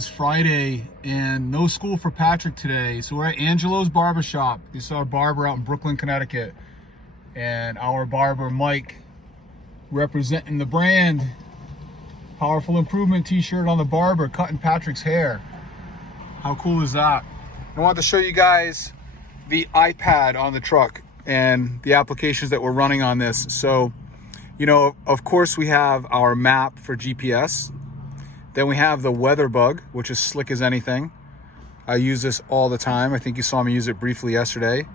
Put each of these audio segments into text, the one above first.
is Friday and no school for Patrick today. So we're at Angelo's Barbershop. This is our barber out in Brooklyn, Connecticut. And our barber, Mike, representing the brand. Powerful Improvement t-shirt on the barber, cutting Patrick's hair. How cool is that? I wanted to show you guys the iPad on the truck and the applications that we're running on this. So, you know, of course we have our map for GPS. Then we have the weather bug, which is slick as anything. I use this all the time. I think you saw me use it briefly yesterday.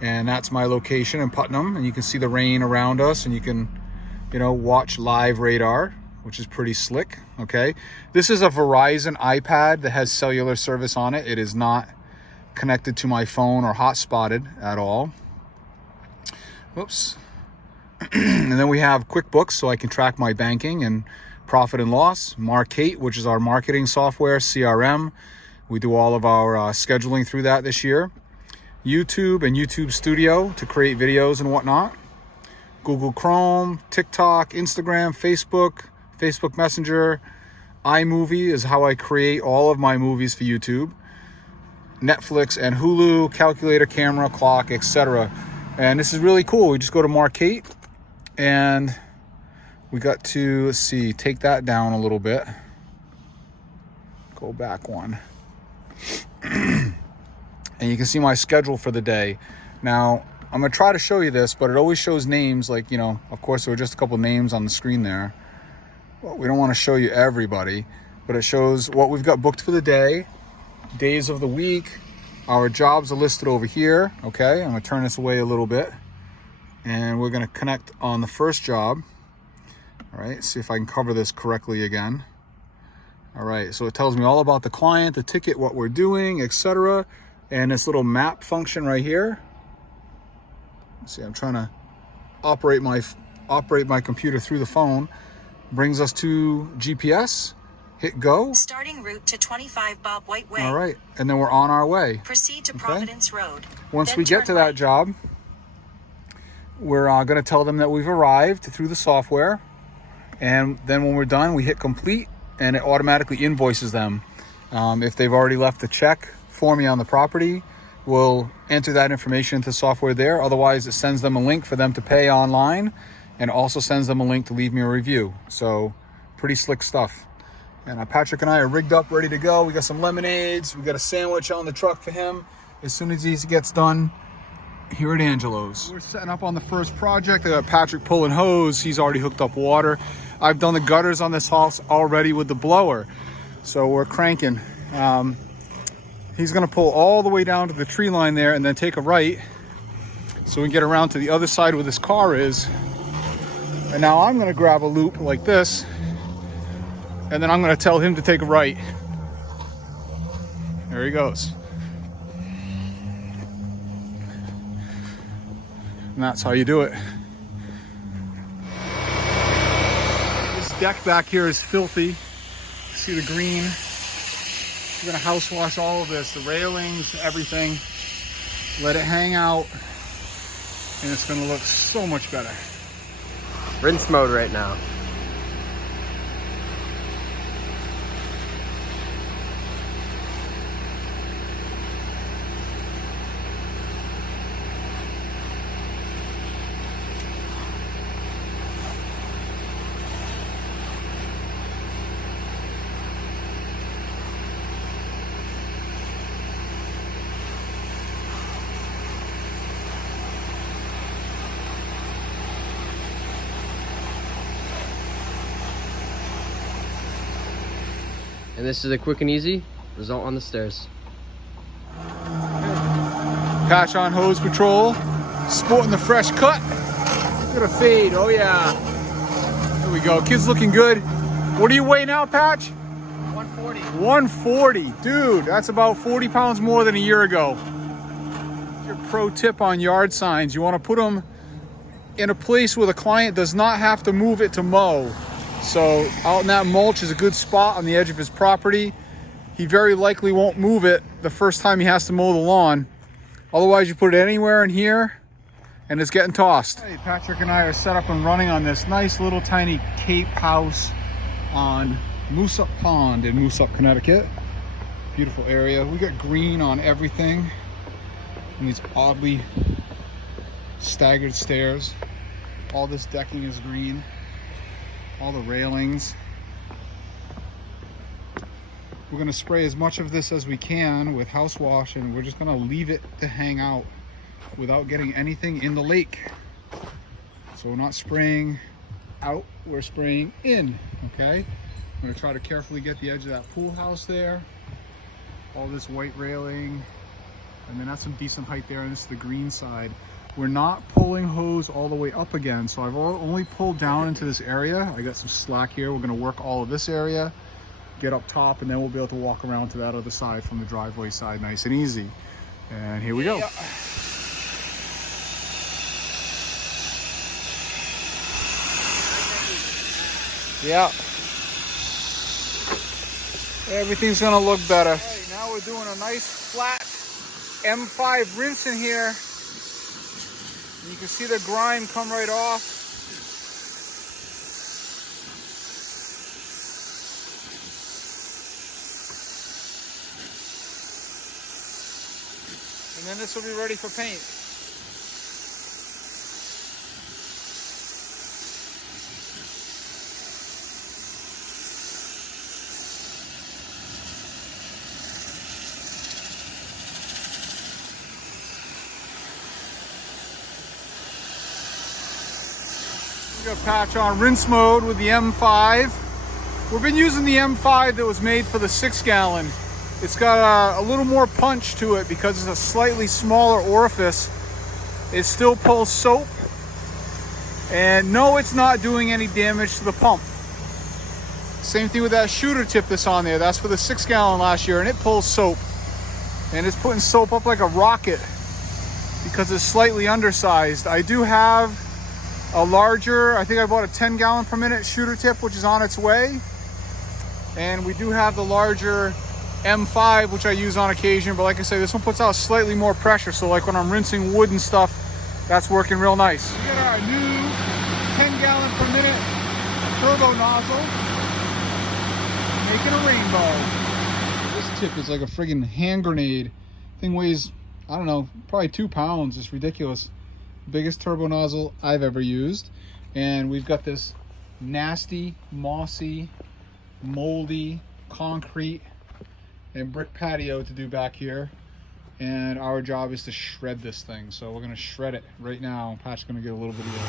And that's my location in Putnam. And you can see the rain around us, and you can, you know, watch live radar, which is pretty slick, okay? This is a Verizon iPad that has cellular service on it. It is not connected to my phone or hotspotted at all. Whoops. And then we have QuickBooks, so I can track my banking and profit and loss. Mark8, which is our marketing software, CRM. We do all of our scheduling through that this year. YouTube and YouTube Studio to create videos and whatnot. Google Chrome, TikTok, Instagram, Facebook Messenger. iMovie is how I create all of my movies for YouTube. Netflix and Hulu, calculator, camera, clock, etc. And this is really cool. We just go to Mark8 and we got to, let's see, take that down a little bit. Go back one. And you can see my schedule for the day. Now, I'm gonna try to show you this, but it always shows names, like, you know, of course there were just a couple names on the screen there. Well, we don't wanna show you everybody, but it shows what we've got booked for the day, days of the week. Our jobs are listed over here, okay? I'm gonna turn this away a little bit. And we're gonna connect on the first job. All right, see if I can cover this correctly again. All right, so it tells me all about the client, the ticket, what we're doing, etc. And this little map function right here. See, I'm trying to operate my computer through the phone. Brings us to GPS. Hit go. Starting route to 25 Bob White Way. All right, and then we're on our way. Proceed to Providence Road. Once we get to that job, we're going to tell them that we've arrived through the software. And then when we're done, we hit complete, and it automatically invoices them. If they've already left the check for me on the property, we'll enter that information into the software there. Otherwise, it sends them a link for them to pay online, and also sends them a link to leave me a review. So pretty slick stuff. And Patrick and I are rigged up, ready to go. We got some lemonades. We got a sandwich on the truck for him as soon as he gets done here at Angelo's. We're setting up on the first project. I got Patrick pulling hose. He's already hooked up water. I've done the gutters on this house already with the blower. So we're cranking. He's gonna pull all the way down to the tree line there and then take a right so we can get around to the other side where this car is. And now I'm gonna grab a loop like this, and then I'm gonna tell him to take a right. There he goes. And that's how you do it. This deck back here is filthy. See the green? We're gonna house wash all of this, the railings, everything. Let it hang out, and it's gonna look so much better. Rinse mode right now. And this is a quick and easy result on the stairs. Patch on hose patrol, sporting the fresh cut. Look at a fade, oh yeah. There we go, kid's looking good. What do you weigh now, Patch? 140. 140, dude, that's about 40 pounds more than a year ago. Your pro tip on yard signs, you wanna put them in a place where the client does not have to move it to mow. So out in that mulch is a good spot on the edge of his property. He very likely won't move it the first time he has to mow the lawn. Otherwise, you put it anywhere in here and it's getting tossed. Hey, Patrick and I are set up and running on this nice little tiny Cape house on Moosup Pond in Moosup, Connecticut. Beautiful area. We got green on everything. And these oddly staggered stairs. All this decking is green. All the railings. We're going to spray as much of this as we can with house wash, and we're just going to leave it to hang out without getting anything in the lake. So we're not spraying out, we're spraying in, okay? I'm going to try to carefully get the edge of that pool house there. All this white railing, and then that's some decent height there, and this is the green side. We're not pulling hose all the way up again, so I've only pulled down into this area. I got some slack here. We're going to work all of this area, get up top, and then we'll be able to walk around to that other side from the driveway side nice and easy. And here we go. Yeah. Everything's gonna look better. All right, now we're doing a nice flat M5 rinse in here. And you can see the grime come right off. And then this will be ready for paint. We got patch on rinse mode with the M5. We've been using the M5 that was made for the 6-gallon. It's got a little more punch to it because it's a slightly smaller orifice. It still pulls soap. And no, it's not doing any damage to the pump. Same thing with that shooter tip that's on there. That's for the 6-gallon last year, and it pulls soap. And it's putting soap up like a rocket because it's slightly undersized. I do have a larger, I think I bought a 10-gallon per minute shooter tip, which is on its way. And we do have the larger M5, which I use on occasion, but like I say, this one puts out slightly more pressure, so like when I'm rinsing wood and stuff, that's working real nice. We got our new 10-gallon per minute turbo nozzle, making a rainbow. This tip is like a friggin' hand grenade. Thing weighs, I don't know, probably 2 pounds. It's ridiculous. Biggest turbo nozzle I've ever used. And we've got this nasty, mossy, moldy concrete and brick patio to do back here, and our job is to shred this thing. So we're gonna shred it right now. Pat's gonna get a little video.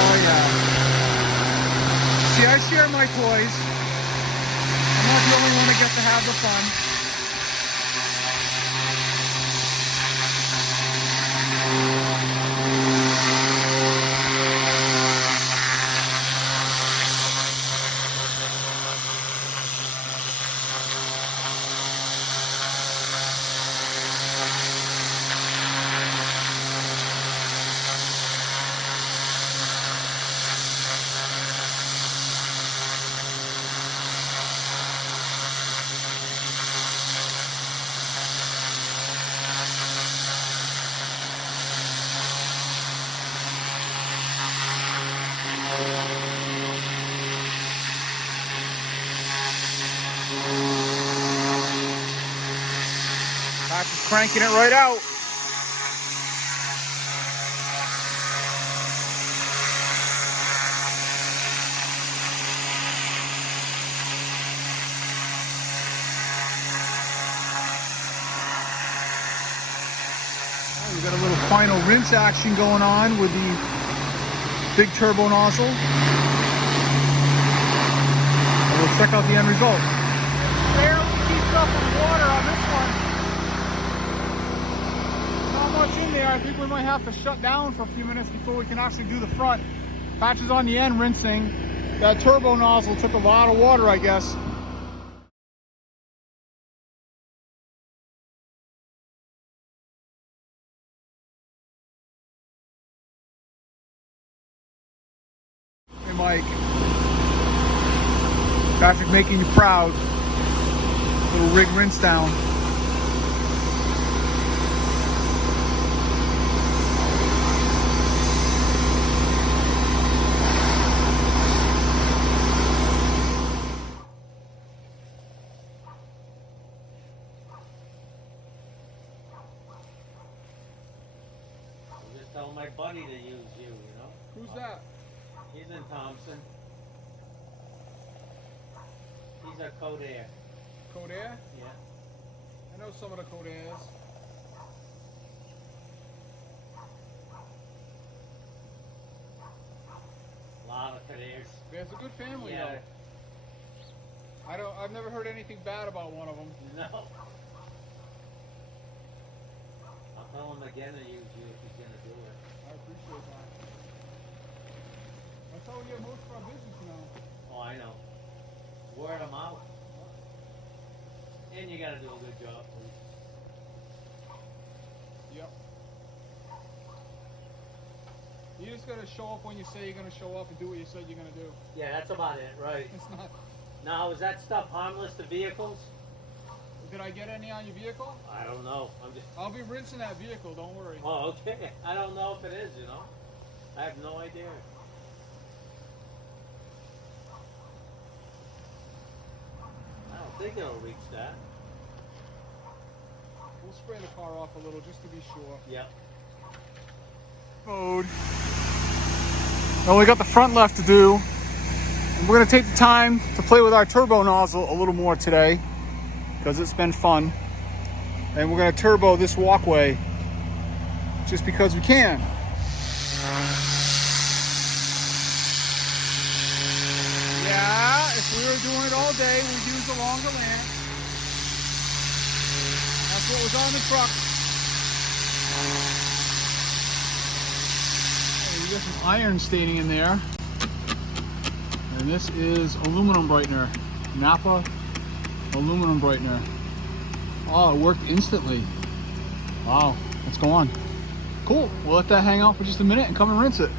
Oh yeah. See, I share my toys. I'm not the only one that gets to have the fun. Patch is cranking it right out. We got a little final rinse action going on with the big turbo nozzle. And we'll check out the end result. Barely keeps up with water on this one. Not much in there. I think we might have to shut down for a few minutes before we can actually do the front. Patch is on the end rinsing. That turbo nozzle took a lot of water, I guess. Mike. Patrick making you proud. Little rig rinse down. I'm just telling my buddy to use you, know? Who's that? He's in Thompson. He's a Codair. Codair? Yeah. I know some of the Codairs. A lot of Codairs. There's a good family Yeah. though. I've never heard anything bad about one of them. No. I'll tell him again to use you if he's gonna do it. I appreciate that. That's how we get most of our business now. Oh, I know. Word of mouth. And you gotta do a good job, too. Yep. You just gotta show up when you say you're gonna show up and do what you said you're gonna do. Yeah, that's about it, right. It's not. Now, is that stuff harmless to vehicles? Did I get any on your vehicle? I don't know. I'm just... I'll be rinsing that vehicle, don't worry. Oh, okay. I don't know if it is, you know? I have no idea. I don't think it'll reach that. We'll spray the car off a little just to be sure. Yep. Mode. Only got the front left to do. And we're gonna take the time to play with our turbo nozzle a little more today because it's been fun. And we're gonna turbo this walkway just because we can. Yeah, if we were doing it all day, we'd use a longer lamp. That's what was on the truck. You got some iron staining in there. And this is aluminum brightener. Napa aluminum brightener. Oh, it worked instantly. Wow, let's go on. Cool, we'll let that hang out for just a minute and come and rinse it.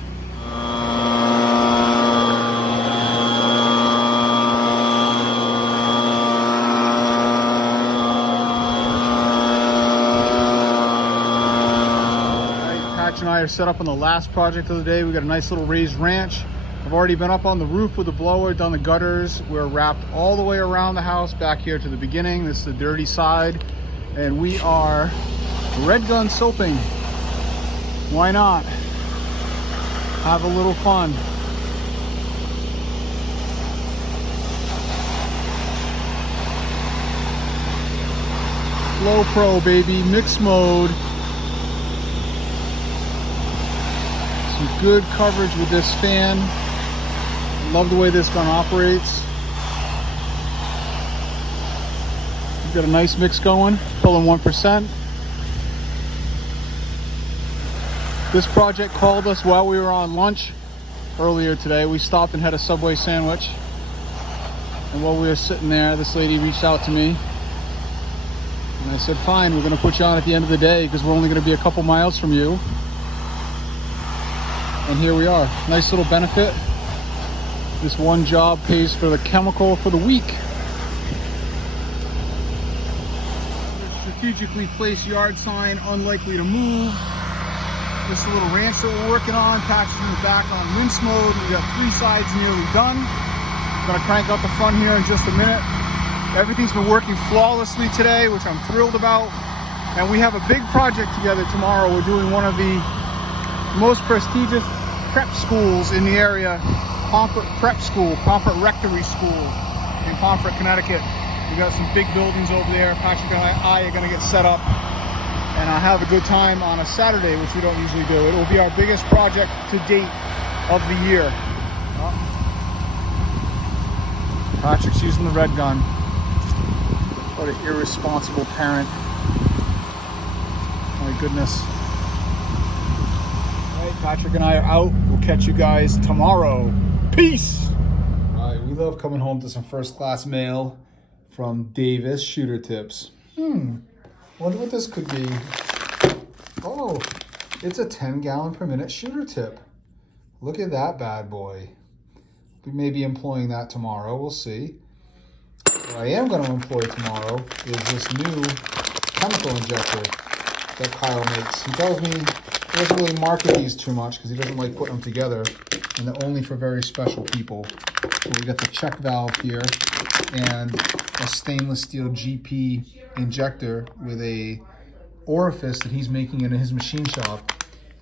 Patch and I are set up on the last project of the day. We got a nice little raised ranch. I've already been up on the roof with the blower, done the gutters. We're wrapped all the way around the house back here to the beginning. This is the dirty side. And we are red gun soaping. Why not? Have a little fun. Flow Pro, baby, mix mode. Some good coverage with this fan. Love the way this gun operates. We've got a nice mix going, pulling 1%. This project called us while we were on lunch earlier today. We stopped and had a Subway sandwich. And while we were sitting there, this lady reached out to me. And I said, fine, we're gonna put you on at the end of the day because we're only gonna be a couple miles from you. And here we are. Nice little benefit. This one job pays for the chemical for the week. Strategically placed yard sign, unlikely to move. This is a little ranch that we're working on. Patch is in the back on rinse mode. We got 3 sides nearly done. Gonna crank out the front here in just a minute. Everything's been working flawlessly today, which I'm thrilled about. And we have a big project together tomorrow. We're doing one of the most prestigious prep schools in the area, Pomfret Prep School, Pomfret Rectory School in Pomfret, Connecticut. We got some big buildings over there. Patrick and I are going to get set up and have a good time on a Saturday, which we don't usually do. It will be our biggest project to date of the year. Patrick's using the red gun. What an irresponsible parent. My goodness. All right, Patrick and I are out. We'll catch you guys tomorrow. Peace. All right, we love coming home to some first class mail from Davis Shooter Tips. Wonder what this could be. Oh, it's a 10 gallon per minute shooter tip. Look at that bad boy. We may be employing that tomorrow. We'll see. What I am going to employ tomorrow is this new chemical injector that Kyle makes. He tells me he doesn't really market these too much because he doesn't like putting them together, and they're only for very special people. So we got the check valve here and a stainless steel GP injector with a orifice that he's making in his machine shop.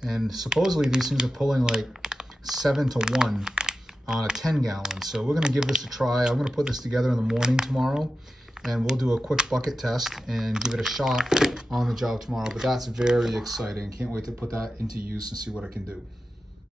And supposedly these things are pulling like 7 to 1 on a 10 gallon. So we're gonna give this a try. I'm gonna put this together in the morning tomorrow, and we'll do a quick bucket test and give it a shot on the job tomorrow. But that's very exciting. Can't wait to put that into use and see what it can do.